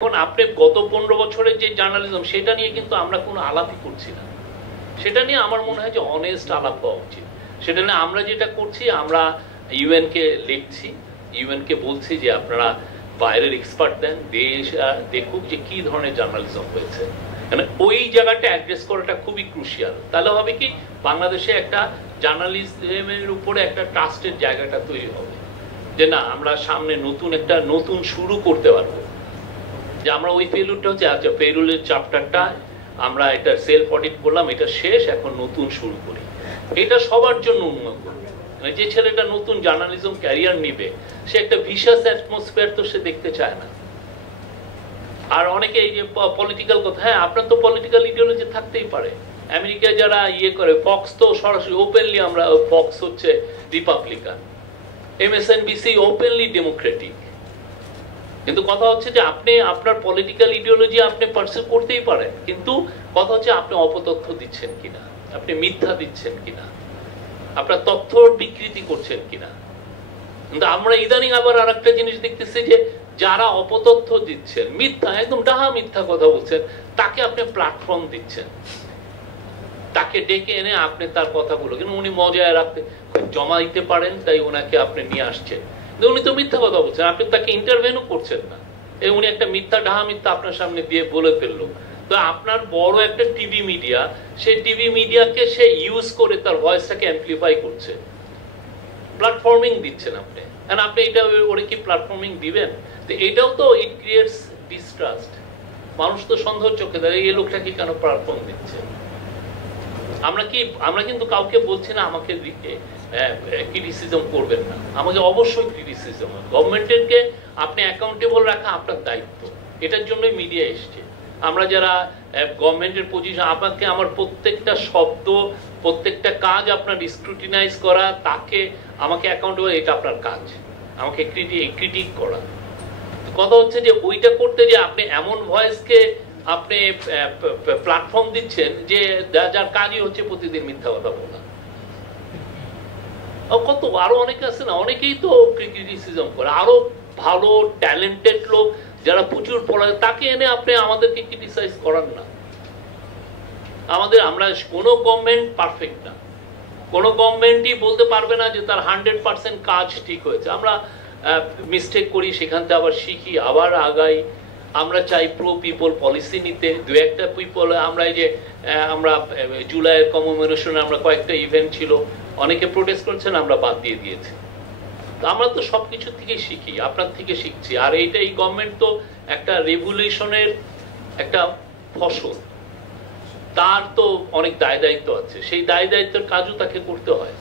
এখন আপনি গত 15 বছরের যে জার্নালিজম সেটা নিয়ে কিন্তু আমরা কোনো আলাপই করছি না। সেটা নিয়ে আমার মনে হয় যে অনেস্ট আলাপ হওয়া উচিত। সেটা নিয়ে আমরা যেটা করছি, আমরা ইউএন কে লিখছি, ইউএন কে বলছি যে আপনারা বাইরের এক্সপার্ট দেন, দেশ দেখুক যে কি ধরনের জার্নালিজম হয়েছে। মানে ওই জায়গাটা অ্যাড্রেস করাটা খুবই ক্রুশিয়াল। তাহলে হবে কি, বাংলাদেশে একটা জার্নালিজমের উপরে একটা ট্রাস্টের জায়গাটা তৈরি হবে, যে না আমরা সামনে নতুন শুরু করতে পারবো। যে আমরা ওই ফেলুরটা হচ্ছে, আচ্ছা ফেলুরের চ্যাপ্টারটা আমরা এটা সেলফ অডিট করলাম, এটা শেষ, এখন নতুন শুরু করি। এটা সবার জন্য উন্মুক্ত। মানে যে ছেলেটা নতুন জার্নালিজম ক্যারিয়ার নিবে, সে একটা ভিশাস অ্যাটমসফিয়ার তো সে দেখতে চায় না। আর অনেকে এই যে পলিটিক্যাল কথা, হ্যাঁ আপনার তো পলিটিক্যাল ইডিওলজি থাকতেই পারে। আমেরিকায় যারা ইয়ে করে, ফক্স তো সরাসরি ওপেনলি, আমরা ফক্স হচ্ছে রিপাবলিকান, এমএসএনবিসি ওপেনলি ডেমোক্রেটিক। কিন্তু কথা হচ্ছে যে আপনি আপনার পলিটিক্যাল ইডিওলজি আপনি পারসিভ করতেই পারেন, কিন্তু কথা হচ্ছে আপনি অপতথ্য দিচ্ছেন কিনা, আপনি মিথ্যা দিচ্ছেন কিনা, আপনার তথ্য বিকৃতি করছেন কিনা। কিন্তু আমরা ইদানিং আবার আর একটা জিনিস দেখতেছি যে যারা অপতথ্য দিচ্ছেন, মিথ্যা, একদম ডাহা মিথ্যা কথা বলছেন, তাকে আপনি প্ল্যাটফর্ম দিচ্ছেন, তাকে ডেকে এনে আপনি তার কথাগুলো, কিন্তু উনি মজায় রাখতে জমা দিতে পারেন তাই ওনাকে আপনি নিয়ে আসছেন। উনি তো মিথ্যা কথা বলছেন, আপনি তাকে ইন্টারভেনও করছেন না। উনি একটা মিথ্যা ডাহা মিথ্যা আপনার সামনে দিয়ে বলে ফেললো। তো আপনার বড় একটা টিভি মিডিয়া, সেই টিভি মিডিয়াকে সে ইউজ করে তার ভয়েসটাকে অ্যাম্পলিফাই করছে, প্ল্যাটফর্মিং দিচ্ছেন আপনি। কারণ আপনি এটা ওরে কি প্ল্যাটফর্মিং দিবেন? তো এটাও তো ইট ক্রিয়েটস ডিস্ট্রাস্ট। মানুষ তো সন্দেহ চোখে দেয়, এই লোকটাকে কেন প্ল্যাটফর্ম দিচ্ছে। আমরা কিন্তু কাউকে বলছি না আমাকে দিকে ক্রিটিসিজম করবেন না, আমাকে অবশ্যই ক্রিটিসিজম। গভর্নমেন্টেরকে আপনি অ্যাকাউন্টেবল রাখা আপনার দায়িত্ব, এটার জন্যই মিডিয়া এসছে। আমরা যারা গভর্নমেন্টের পজিশন, আপনাকে আমার প্রত্যেকটা শব্দ, প্রত্যেকটা কাজ আপনার স্ক্রুটিনাইজ করা, তাকে আমাকে অ্যাকাউন্টেবল, এটা আপনার কাজ, আমাকে ক্রিটিক করা। কথা হচ্ছে যে ওইটা করতে যে আপনি এমন ভয়েসকে আপনি প্ল্যাটফর্ম দিচ্ছেন যে যার কাজই হচ্ছে প্রতিদিন মিথ্যা কথা বলা। কত আরো অনেকে আছে না, অনেকেই তো ক্রিটিসিজম করে, আরো ভালো ট্যালেন্টেড লোক যারা প্রচুর পড়ায়, তাকে এনে আপনি আমাদেরকে ক্রিটিসাইজ করান না। আমরা কোনো গভর্নমেন্ট পারফেক্ট না, কোনো গভর্নমেন্টই বলতে পারবে না যে তার 100% কাজ ঠিক হয়েছে। আমরা মিস্টেক করি, সেখান থেকে আবার শিখি, আবার আগাই। আমরা চাই প্রো পিপল পলিসি নিতে। দু একটা পিপল, আমরা এই যে আমরা জুলাইয়ের কমেমোরেশনে আমরা কয়েকটা ইভেন্ট ছিল, অনেকে প্রোটেস্ট করছেন, আমরা বাদ দিয়ে দিয়েছি। তো আমরা তো সবকিছু থেকে শিখি, আপনার থেকে শিখছি। আর এই গভর্নমেন্ট তো একটা রেভুলেশনের একটা ফসল, তার তো অনেক দায় দায়িত্ব আছে, সেই দায় দায়িত্বের কাজও তাকে করতে হয়।